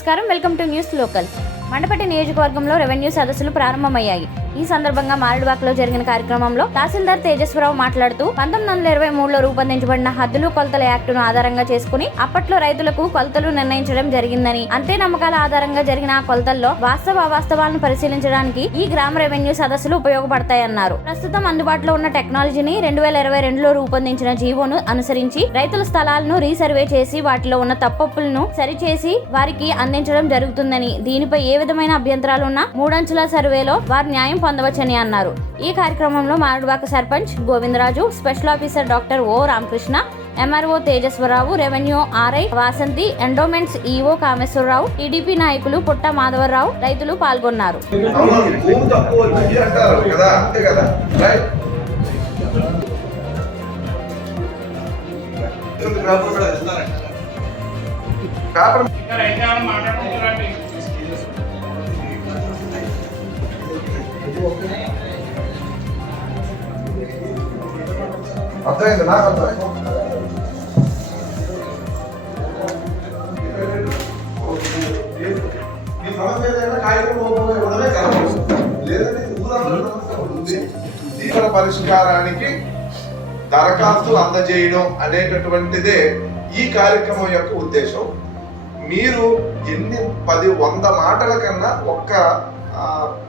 నమస్కారం, welcome to news local. Mandapeta నియోజకవర్గంలో revenue సదస్సులు ప్రారంభమయ్యాయి. ఈ సందర్భంగా మారేడువాకలో జరిగిన కార్యక్రమంలో తహసీల్దార్ తేజస్వరరావు మాట్లాడుతూ 1923లో రూపొందించబడిన హద్దులు కొలతల యాక్టును ఆధారంగా చేసుకుని అప్పట్లో రైతులకు కొలతలు నిర్ణయించడం జరిగిందని, అంతే నమ్మకాల ఆధారంగా జరిగిన ఆ కొలతల్లో వాస్తవాలను పరిశీలించడానికి ఈ గ్రామ రెవెన్యూ సదస్సులు ఉపయోగపడతాయన్నారు. ప్రస్తుతం అందుబాటులో ఉన్న టెక్నాలజీని 2022లో రూపొందించిన జీవోను అనుసరించి రైతుల స్థలాలను రీసర్వే చేసి వాటిలో ఉన్న తప్పులను సరిచేసి వారికి అందించడం జరుగుతుందని, దీనిపై ఏ విధమైన అభ్యంతరాలు ఉన్నా 3 అంచెల సర్వేలో వారు న్యాయం పొందవచ్చని అన్నారు. ఈ కార్యక్రమంలో Mareduvaka sarpanch Govindaraju, special officer doctor O Ramakrishna, MRO Tejaswararao, revenue RI Vasanthi, endowments EO Kameswararao, TDP నాయకులు పుట్ట మాధవరావు, రైతులు పాల్గొన్నారు. అర్థమైంది, నాకు అర్థమైంది. ఈ సమస్య ఏదైనా కార్యక్రమం ఇవ్వడమే కనపడుతుంది, లేదంటే ఊరందరూ సమస్య ఉంటుంది. దీని పరిష్కారానికి దరఖాస్తు అందజేయడం అనేటటువంటిదే ఈ కార్యక్రమం యొక్క ఉద్దేశం. మీరు ఎన్ని 10-100 మాటల కన్నా ఒక్క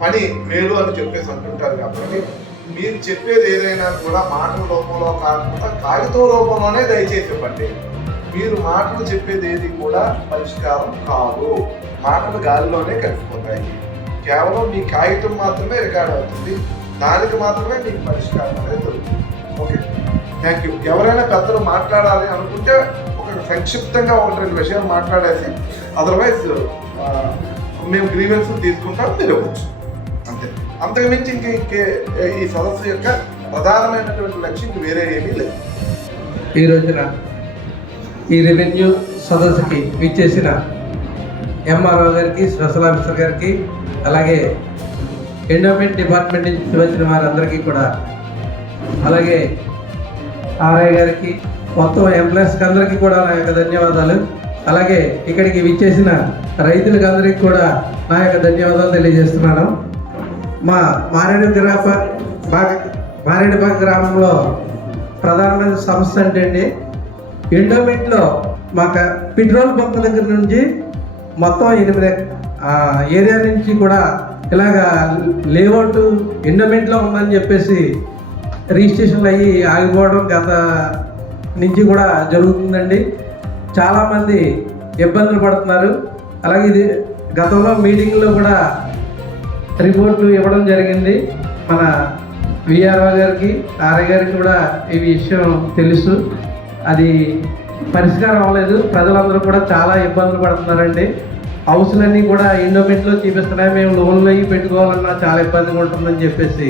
పని మేలు అని చెప్పేసి అంటుంటారు. కాబట్టి మీరు చెప్పేది ఏదైనా కూడా మాటల రూపంలో కాకుండా కాగితం రూపంలోనే దయచేసి ఇవ్వండి. మీరు మాటలు చెప్పేది ఏది కూడా పరిష్కారం కాదు, మాటలు గాలిలోనే కలిసిపోతాయి. కేవలం మీ కాగితం మాత్రమే రికార్డ్ అవుతుంది, దానికి మాత్రమే మీకు పరిష్కారం అనేది దొరుకుతుంది. Okay, thank you. ఎవరైనా పెద్దలు మాట్లాడాలి అనుకుంటే ఒక సంక్షిప్తంగా 1-2 విషయాలు మాట్లాడేసి, అదర్వైజ్ మేము గ్రీవెన్స్ తీసుకుంటాం, మీరు ఇవ్వచ్చు. అంతే, అంతకుమించి ఈ సదస్సు యొక్క ప్రధానమైనటువంటి లక్ష్యం వేరే ఏమీ లేదు. ఈ రోజున ఈ రెవెన్యూ సదస్సుకి విచ్చేసిన ఎంఆర్ఓ గారికి, స్పెషల్ ఆఫీసర్ గారికి, అలాగే ఎండోమెంట్ డిపార్ట్మెంట్ నుంచి వచ్చిన వారందరికీ కూడా, అలాగే ఆర్ఐ గారికి, మొత్తం ఎంప్లాయీస్కి అందరికీ కూడా నా యొక్క ధన్యవాదాలు. అలాగే ఇక్కడికి విచ్చేసిన రైతులకు అందరికీ కూడా నా యొక్క ధన్యవాదాలు తెలియజేస్తున్నాను. మా మారేడుపాక గ్రామంలో ప్రధానమైన సమస్య అంటే అండి, ఎండోమెంట్లో మాకు పెట్రోల్ బంక్ దగ్గర నుంచి మొత్తం 8 ఏరియా నుంచి కూడా ఇలాగా లేఅవుట్ ఎండోమెంట్లో ఉందని చెప్పేసి రిజిస్ట్రేషన్లు అయ్యి ఆగిపోవడం గత నుంచి కూడా జరుగుతుందండి. చాలామంది ఇబ్బందులు పడుతున్నారు. అలాగే ఇది గతంలో మీటింగ్లో కూడా రిపోర్ట్లు ఇవ్వడం జరిగింది. మన విఆర్ఓ గారికి, ఆర్ఐ గారికి కూడా ఈ విషయం తెలుసు. అది పరిష్కారం అవ్వలేదు. ప్రజలందరూ కూడా చాలా ఇబ్బందులు పడుతున్నారండి. హౌస్లన్నీ కూడా ఎండోమెంట్లో చూపిస్తున్నాయి, మేము లోన్లు అవి పెట్టుకోవాలన్నా చాలా ఇబ్బందిగా ఉంటుందని చెప్పేసి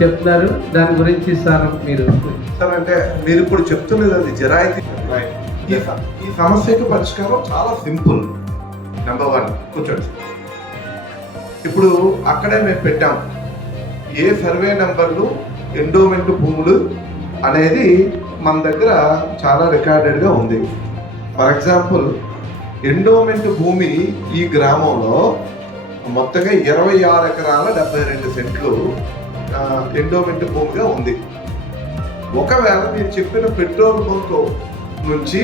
చెప్తున్నారు. దాని గురించి సార్ మీరు అంటే మీరు ఇప్పుడు చెప్తున్నది అది జరాయితీ. ఈ సమస్యకి పరిష్కారం చాలా సింపుల్. నెంబర్ 1, కూర్చోండి. ఇప్పుడు అక్కడే మేము పెట్టాం ఏ సర్వే నెంబర్లు ఎండోమెంట్ భూములు అనేది మన దగ్గర చాలా రికార్డెడ్గా ఉంది. ఫర్ ఎగ్జాంపుల్, ఎండోమెంట్ భూమి ఈ గ్రామంలో మొత్తంగా 26 ఎకరాల 72 సెంట్లు ఎండోమెంట్ భూమిగా ఉంది. ఒకవేళ మీరు చెప్పిన పెట్రోల్ బంక్ నుంచి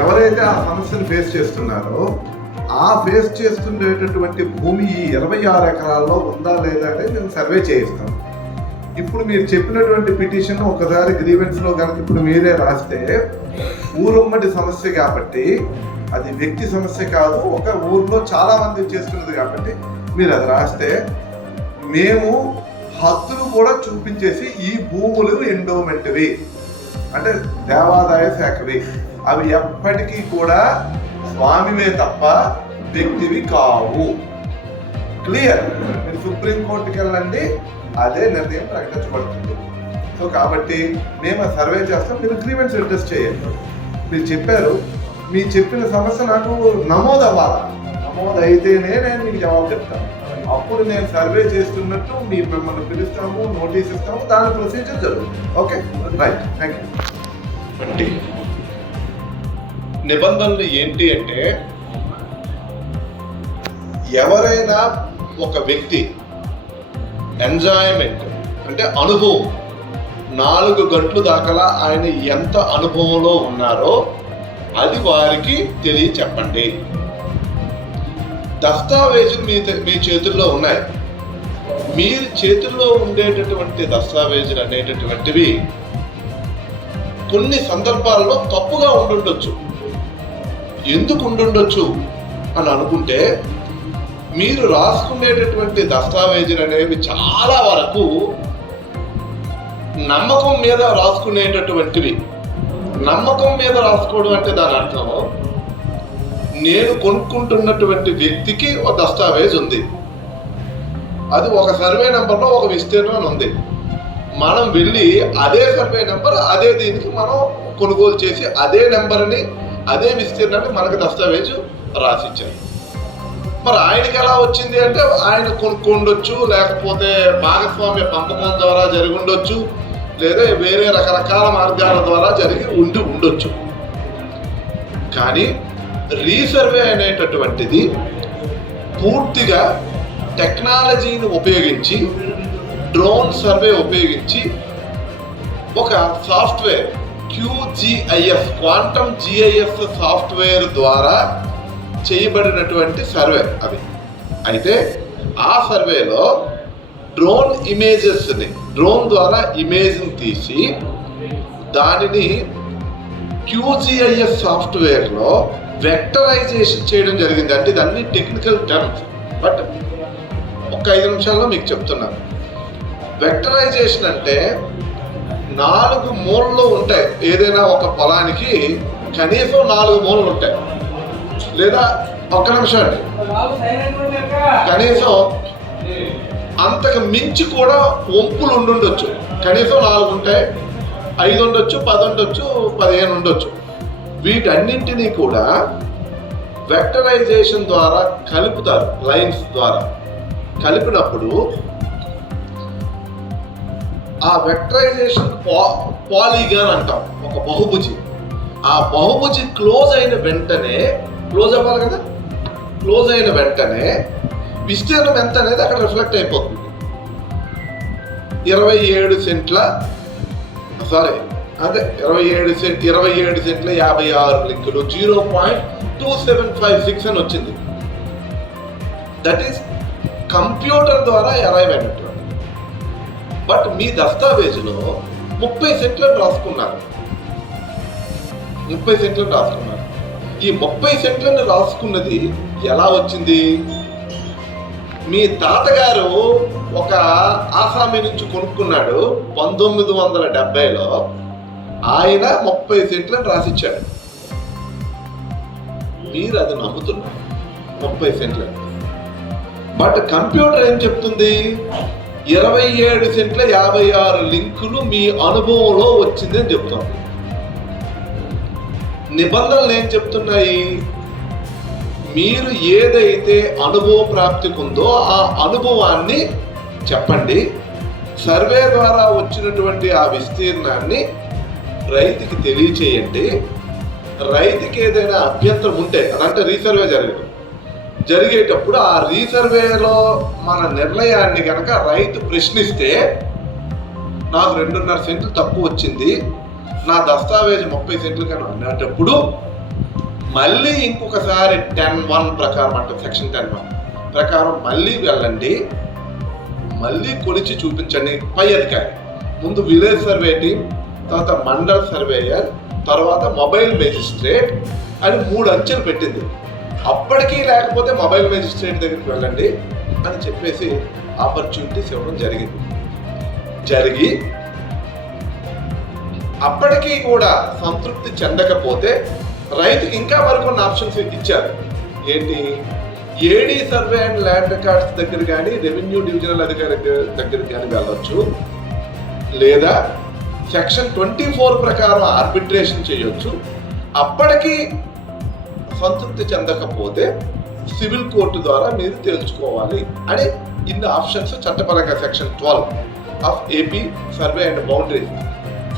ఎవరైతే ఆ సమస్యను ఫేస్ చేస్తున్నారో ఆ ఫేస్ చేస్తుండేటటువంటి భూమి ఈ 26 ఎకరాల్లో ఉందా లేదా అనేది మేము సర్వే చేయిస్తాం. ఇప్పుడు మీరు చెప్పినటువంటి పిటిషన్ ఒకసారి గ్రీవెన్స్లో కనుక ఇప్పుడు మీరే రాస్తే, ఊరుమ్మడి సమస్య కాబట్టి అది వ్యక్తి సమస్య కాదు, ఒక ఊర్లో చాలా మంది చేస్తున్నది కాబట్టి మీరు అది రాస్తే మేము హద్దులు కూడా చూపించేసి ఈ భూములు ఎండోమెంట్వి అంటే దేవాదాయ శాఖవి, అవి ఎప్పటికీ కూడా స్వామివే తప్ప వ్యక్తివి కావు. క్లియర్. మీరు సుప్రీంకోర్టుకి వెళ్ళండి, అదే నిర్ణయం ప్రకటించబడుతుంది. సో కాబట్టి మేము సర్వే చేస్తాం, మీరు గ్రీవెన్స్ అడ్రస్ చేయండి. మీరు చెప్పారు, మీరు చెప్పిన సమస్య నాకు నమోదు అవ్వాలా, నమోదు అయితేనే నేను మీకు జవాబు చెప్తాను. అప్పుడు నేను సర్వే చేస్తున్నట్టు మిమ్మల్ని పిలుస్తాము, నోటీస్ ఇస్తాము, దాని ప్రొసీజర్ జరుగుతుంది. Okay, right, thank you. నిబంధనలు ఏంటి అంటే ఎవరైనా ఒక వ్యక్తి ఎంజాయ్మెంట్ అంటే అనుభవం 4 గంటలు దాకా ఆయన ఎంత అనుభవంలో ఉన్నారో అది వారికి తెలియచెప్పండి. దస్తావేజులు మీ చేతుల్లో ఉన్నాయి. మీరు చేతుల్లో ఉండేటటువంటి దస్తావేజులు అనేటటువంటివి కొన్ని సందర్భాల్లో తప్పుగా ఉండుండొచ్చు. ఎందుకు ఉండుండొచ్చు అని అనుకుంటే, మీరు రాసుకునేటటువంటి దస్తావేజులు అనేవి చాలా వరకు నమ్మకం మీద రాసుకునేటటువంటివి. నమ్మకం మీద రాసుకోవడం అంటే దాని అర్థం, నేను కొనుక్కుంటున్నటువంటి వ్యక్తికి ఒక దస్తావేజ్ ఉంది, అది ఒక సర్వే నెంబర్లో ఒక విస్తీర్ణం ఉంది, మనం వెళ్ళి అదే సర్వే నెంబర్ అదే దీనికి మనం కొనుగోలు చేసి అదే నెంబర్ని అదే విస్తీర్ణాన్ని మనకు దస్తావేజు రాసిచ్చారు. మరి ఆయనకి ఎలా వచ్చింది అంటే, ఆయన కొనుక్కుండొచ్చు, లేకపోతే భాగస్వామ్య పంపకం ద్వారా జరిగి ఉండొచ్చు, లేదా వేరే రకరకాల మార్గాల ద్వారా జరిగి ఉండొచ్చు. కానీ రీసర్వే అనేటటువంటిది పూర్తిగా టెక్నాలజీని ఉపయోగించి, డ్రోన్ సర్వే ఉపయోగించి ఒక software QGIS quantum GIS software ద్వారా చేయబడినటువంటి సర్వే అది. అయితే ఆ సర్వేలో డ్రోన్ ఇమేజెస్ని, డ్రోన్ ద్వారా ఇమేజ్ని తీసి దానిని QGIS సాఫ్ట్వేర్లో వెక్టరైజేషన్ చేయడం జరిగింది. అంటే ఇదన్నీ టెక్నికల్ టర్మ్స్, బట్ ఒక 5 నిమిషాల్లో మీకు చెప్తున్నాను. వెక్టరైజేషన్ అంటే 4 మూలలు ఉంటాయి. ఏదైనా ఒక పొలానికి కనీసం 4 మూలలు ఉంటాయి, లేదా ఒక్క నిమిషం అండి, కనీసం అంతకు మించి కూడా వంపులు ఉండుండొచ్చు. కనీసం 4 ఉంటాయి, 5 ఉండొచ్చు, 10 ఉండొచ్చు, 15 ఉండొచ్చు. వీటన్నింటినీ కూడా వెక్టరైజేషన్ ద్వారా కలుపుతారు. లైన్స్ ద్వారా కలిపినప్పుడు ఆ వెక్టరైజేషన్ పాలీగాన్ అంటాం, ఒక బహుభుజి. ఆ బహుభుజి క్లోజ్ అయిన వెంటనే, క్లోజ్ అవ్వాలి కదా, క్లోజ్ అయిన వెంటనే విస్తీర్ణం ఎంత అనేది అక్కడ రిఫ్లెక్ట్ అయిపోతుంది. 27 సెంట్ల 27 సెంట్ల 56 లింకులు 0.2756 అని వచ్చింది. దట్ ఈస్ కంప్యూటర్ ద్వారా అరైవ్ అయినటువంటి. బట్ మీ దస్తావేజులో 30 సెంట్లను రాసుకున్నారు. 30 సెంట్లను రాసుకున్నారు. ఈ 30 సెంట్లను రాసుకున్నది ఎలా వచ్చింది? మీ తాతగారు ఒక ఆసామి నుంచి కొనుక్కున్నాడు 1970లో. ఆయన 30 సెంట్లను రాసిచ్చాడు. మీరు అది నమ్ముతున్నారు, 30 సెంట్లను. బట్ కంప్యూటర్ ఏం చెప్తుంది? 27 సెంట్ల 56 లింకులు మీ అనుభవంలో వచ్చింది అని చెప్తుంది. నిబంధనలు ఏం చెప్తున్నాయి? మీరు ఏదైతే అనుభవ ప్రాప్తికి ఉందో ఆ అనుభవాన్ని చెప్పండి. సర్వే ద్వారా వచ్చినటువంటి ఆ విస్తీర్ణాన్ని రైతుకి తెలియచేయండి. రైతుకి ఏదైనా అభ్యంతరం ఉంటే, అదంటే రీసర్వే జరిగేటప్పుడు ఆ రీసర్వేలో మన నిర్ణయాన్ని కనుక రైతు ప్రశ్నిస్తే, నాకు 2.5 సెంట్లు తక్కువ వచ్చింది, నా దస్తావేజ్ 30 సెంట్లు కానీ అన్నప్పుడు మళ్ళీ ఇంకొకసారి 10(1) ప్రకారం అంటే సెక్షన్ 10(1) ప్రకారం మళ్ళీ వెళ్ళండి, మళ్ళీ కొలిచి చూపించండి. పై అధికారి ముందు విలేజ్ సర్వే టీం, తర్వాత మండల్ సర్వేయర్, తర్వాత మొబైల్ మెజిస్ట్రేట్ అని 3 అంచెలు పెట్టింది. అప్పటికీ లేకపోతే మొబైల్ మెజిస్ట్రేట్ దగ్గరికి వెళ్ళండి అని చెప్పేసి ఆపర్చునిటీస్ ఇవ్వడం జరిగి అప్పటికీ కూడా సంతృప్తి చెందకపోతే రైతుకి ఇంకా మరికొన్ని ఆప్షన్స్ ఇచ్చారు. ఏంటి? ఏడీ సర్వే అండ్ ల్యాండ్ రికార్డ్స్ దగ్గర కానీ, రెవెన్యూ డివిజనల్ అధికారి దగ్గర కానీ వెళ్ళొచ్చు, లేదా సెక్షన్ 24 ప్రకారం ఆర్బిట్రేషన్ చేయొచ్చు. అప్పటికీ సంతృప్తి చెందకపోతే సివిల్ కోర్టు ద్వారా మీరు తేల్చుకోవాలి అని ఇన్ని ఆప్షన్స్ చట్టపరంగా section 12 of AP survey and boundaries,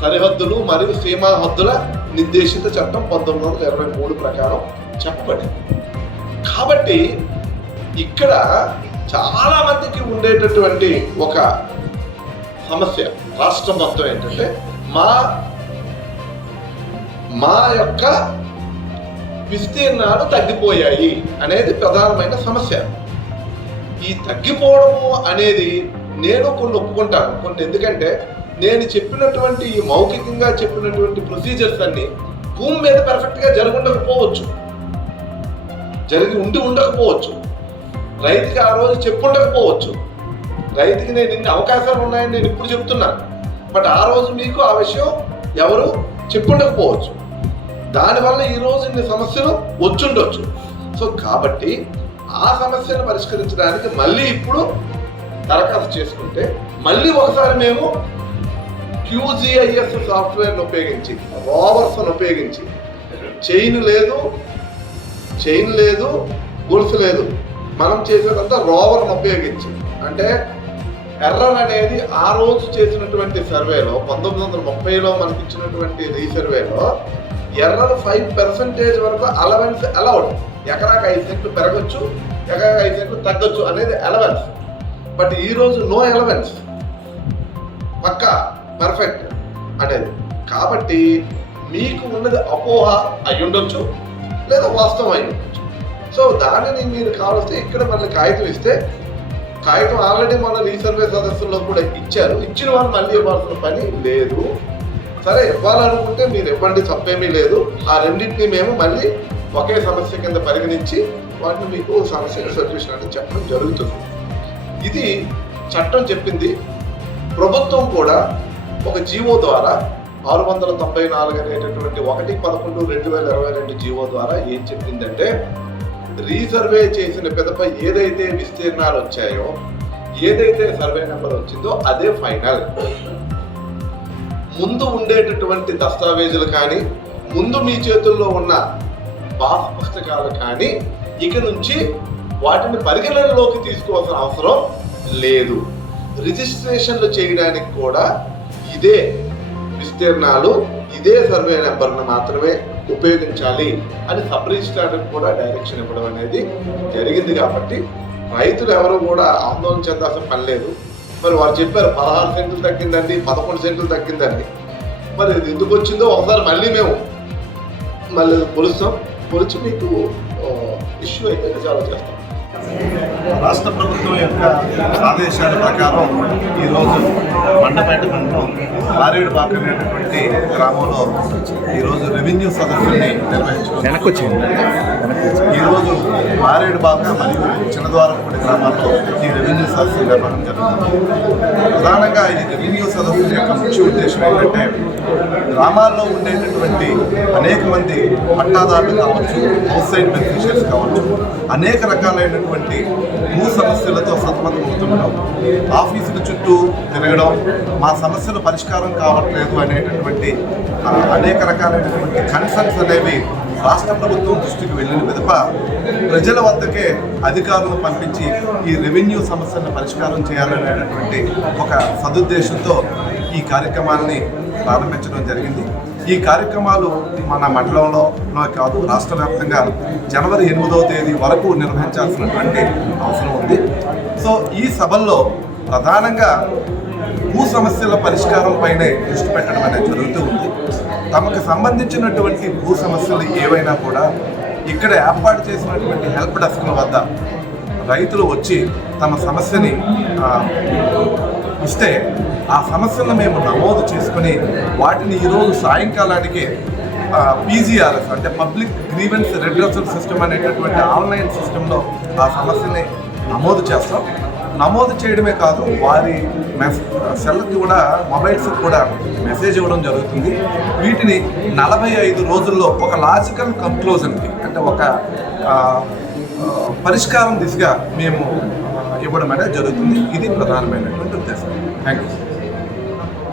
సరిహద్దులు మరియు సీమా హద్దుల నిర్దేశిత చట్టం 1923 ప్రకారం చెప్పబడింది. కాబట్టి ఇక్కడ చాలా మందికి ఉండేటటువంటి ఒక సమస్య రాష్ట్రం మొత్తం ఏంటంటే మా యొక్క విస్తీర్ణాలు తగ్గిపోయాయి అనేది ప్రధానమైన సమస్య. ఈ తగ్గిపోవడము అనేది నేను కొన్ని ఒప్పుకుంటాను, కొన్ని ఎందుకంటే నేను చెప్పినటువంటి ఈ మౌఖికంగా చెప్పినటువంటి ప్రొసీజర్స్ అన్ని భూమి మీద పర్ఫెక్ట్గా జరుగుండకపోవచ్చు, జరిగి ఉండకపోవచ్చు, రైతుకి ఆ రోజు చెప్పుండకపోవచ్చు, రైతుకి నేను ఇన్ని అవకాశాలు ఉన్నాయని నేను ఇప్పుడు చెప్తున్నాను, బట్ ఆ రోజు మీకు ఆ విషయం ఎవరు చెప్పుండకపోవచ్చు, దానివల్ల ఈరోజు ఇన్ని సమస్యలు వచ్చుండొచ్చు. సో కాబట్టి ఆ సమస్యను పరిష్కరించడానికి మళ్ళీ ఇప్పుడు దరఖాస్తు చేసుకుంటే మళ్ళీ ఒకసారి మేము QGIS సాఫ్ట్వేర్ను ఉపయోగించి రోవర్స్ను ఉపయోగించి చైన్ లేదు గొలుసు లేదు, మనం చేసేదంతా రోవర్ను ఉపయోగించి, అంటే ఎర్రర్ అనేది ఆ రోజు చేసినటువంటి సర్వేలో 1930లో మనకి ఇచ్చినటువంటి రీసర్వేలో ఎర్రర్ 5% వరకు అలవెన్స్ అలౌడ్, ఎకరాకి 5 సెంట్లు పెరగచ్చు, ఎకరాకి 5 సెంట్లు తగ్గొచ్చు అనేది అలవెన్స్. బట్ ఈరోజు నో అలవెన్స్, పక్కా పర్ఫెక్ట్ అనేది. కాబట్టి మీకు ఉన్నది అపోహ అయి ఉండొచ్చు, లేదా వాస్తవం అయి ఉండొచ్చు. సో దానిని మీరు కావలిస్తే ఇక్కడ మళ్ళీ కాగితం ఇస్తే, కాగితం ఆల్రెడీ మన రీసర్వే సదస్సుల్లో కూడా ఇచ్చారు, ఇచ్చిన వాళ్ళు మళ్ళీ ఇవ్వాల్సిన పని లేదు. సరే ఇవ్వాలనుకుంటే మీరు ఇవ్వండి, తప్పేమీ లేదు. ఆ రెండింటినీ మేము మళ్ళీ ఒకే సమస్య కింద పరిగణించి వాటిని మీకు సమస్య సొల్యూషన్ అని చెప్పడం జరుగుతుంది. ఇది చట్టం చెప్పింది. ప్రభుత్వం కూడా ఒక జీవో ద్వారా 694 అనేటటువంటి 1/11/2022 జీవో ద్వారా ఏం చెప్పిందంటే, రీసర్వే చేసిన పిదప ఏదైతే విస్తీర్ణాలు వచ్చాయో, ఏదైతే సర్వే నెంబర్ వచ్చిందో అదే ఫైనల్. ముందు ఉండేటటువంటి దస్తావేజులు కానీ, ముందు మీ చేతుల్లో ఉన్న పాస్ పుస్తకాలు కానీ ఇక నుంచి వాటిని పరిగణనలోకి తీసుకోవాల్సిన అవసరం లేదు. రిజిస్ట్రేషన్లు చేయడానికి కూడా ఇదే విస్తీర్ణాలు, ఇదే సర్వే నెంబర్ను మాత్రమే ఉపయోగించాలి అని సబ్ రిజిస్ట్రార్కి కూడా డైరెక్షన్ ఇవ్వడం అనేది జరిగింది. కాబట్టి రైతులు ఎవరు కూడా ఆందోళన చెందాల్సిన పని లేదు. మరి వారు చెప్పారు 16 సెంట్లు తగ్గిందండి, 11 సెంట్లు తగ్గిందండి. మరి ఇది ఎందుకు వచ్చిందో ఒకసారి మళ్ళీ కొలిచి మీకు ఇష్యూ అయితే రిజాల్వ్ చేస్తాం. రాష్ట్ర ప్రభుత్వం యొక్క ఆదేశాల ప్రకారం ఈరోజు మండపేట మండలం మారేడుపాక అనేటటువంటి గ్రామంలో ఈరోజు రెవెన్యూ సదస్సుని నిర్వహించుకున్నాం. ఈరోజు మారేడుపాక మరియు చిన్నద్వారంపూడి గ్రామాల్లో ఈ రెవెన్యూ సదస్సు నిర్వహణ జరుగుతుంది. ప్రధానంగా ఈ రెవెన్యూ సదస్సు యొక్క ముఖ్య ఉద్దేశం ఏంటంటే, గ్రామాల్లో ఉండేటటువంటి అనేక మంది పట్టాదారులు కావచ్చు, హౌస్ సైడ్ బెనిఫిషియర్స్ కావచ్చు, అనేక రకాలైనటువంటి భూ సమస్యలతో సతమతమవుతుండడం, ఆఫీసుల చుట్టూ తిరగడం, మా సమస్యలు పరిష్కారం కావట్లేదు అనేటటువంటి అనేక రకాలైనటువంటి కన్సర్న్స్ అనేవి రాష్ట్ర ప్రభుత్వం దృష్టికి వెళ్ళిన విధప ప్రజల వద్దకే అధికారులను పంపించి ఈ రెవెన్యూ సమస్యలను పరిష్కారం చేయాలనేటటువంటి ఒక సదుద్దేశంతో ఈ కార్యక్రమాన్ని ప్రారంభించడం జరిగింది. ఈ కార్యక్రమాలు మన మండలంలో కాదు, రాష్ట్ర వ్యాప్తంగా జనవరి 8వ తేదీ వరకు నిర్వహించాల్సినటువంటి అవసరం ఉంది. సో ఈ సభల్లో ప్రధానంగా భూ సమస్యల పరిష్కారం పైనే దృష్టి పెట్టడం అనేది జరుగుతూ ఉంది. తమకు సంబంధించినటువంటి భూ సమస్యలు ఏవైనా కూడా ఇక్కడ ఏర్పాటు చేసినటువంటి హెల్ప్ డెస్క్ల వద్ద రైతులు వచ్చి తమ సమస్యని ఇస్తే ఆ సమస్యలను మేము నమోదు చేసుకుని వాటిని ఈరోజు సాయంకాలానికి PGRS అంటే పబ్లిక్ గ్రీవెన్స్ రెడ్రెసల్ సిస్టమ్ అనేటటువంటి ఆన్లైన్ సిస్టంలో ఆ సమస్యని నమోదు చేస్తాం. నమోదు చేయడమే కాదు, వారి సెల్కి కూడా, మొబైల్స్కి కూడా మెసేజ్ ఇవ్వడం జరుగుతుంది. వీటిని 45 రోజుల్లో ఒక లాజికల్ కంక్లూజన్కి, అంటే ఒక పరిష్కారం దిశగా మేము ఇవ్వడం అనేది జరుగుతుంది. ఇది ప్రధానమైనటువంటి ఉద్దేశం. Thank you.